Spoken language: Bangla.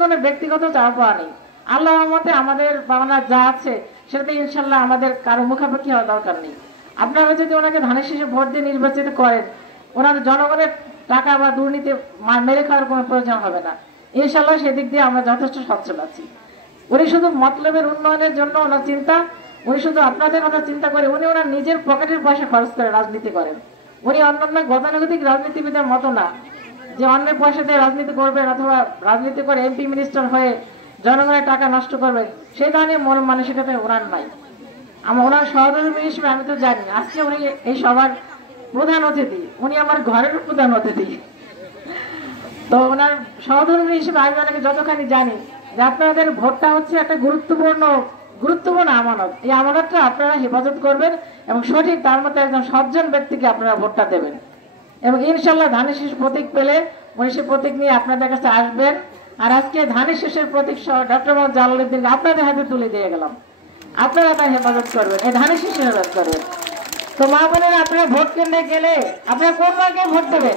কোনো ব্যক্তিগত চাওয়া পাওয়া নেই। আল্লাহর রহমতে আমাদের পাওনা যা আছে সেটাতে ইনশাল্লাহ আমাদের কারো মুখাপেক্ষি হওয়ার দরকার নেই। আপনারা যদি ওনাকে ধানের শীষে ভোট দিয়ে নির্বাচিত করেন, ওনার জনগণের টাকা বা দুর্নীতি মেরে খাওয়ার কোনো প্রয়োজন হবে না। ইনশাল্লাহ সেদিক দিয়ে আমরা যথেষ্ট সচ্ছল আছি। উনি শুধু মতলবের উন্নয়নের জন্য ওনার চিন্তা, উনি শুধু আপনাদের কথা চিন্তা করে, উনি ওনার নিজের পকেটের পয়সা খরচ করে রাজনীতি করেন। উনি অন্যান্য গতানুগতিক রাজনীতিবিদের মতো না যে অন্যের পয়সা দিয়ে রাজনীতি করবেন অথবা রাজনীতি করে এমপি মিনিস্টার হয়ে জনগণের টাকা নষ্ট করবেন, সেই ধরনের মন মানসিকতা ওনার নাই। ওনার সহধর্মী হিসেবে আমি তো জানি, আজকে উনি এই সবার প্রধান অতিথি, উনি আমার ঘরের প্রধান অতিথি। তো ওনার সহধর্মী হিসেবে আমি ওনাকে যতখানি জানি যে আপনাদের ভোটটা হচ্ছে একটা গুরুত্বপূর্ণ আমানত। এই আমানতটা আপনারা হেফাজত করবেন এবং সঠিক তার মধ্যে একজন সজ্জন ব্যক্তিকে আপনারা ভোটটা দেবেন এবং ইনশাল্লাহ ধানের শীষ প্রতীক পেলে উনি সে প্রতীক নিয়ে আপনাদের কাছে আসবেন। আর আজকে ধানের শীষের প্রতীক সহ ডক্টর মোহাম্মদ জালালউদ্দিন আপনাদের হাতে তুলে দিয়ে গেলাম, আপনারা তার হেফাজত করবেন, এই ধানের শীষের হেফাজত করবেন। তো মা বোনেরা, আপনারা ভোট কেন্দ্রে গেলে আপনারা কোন মার্কে ভোট দেবেন?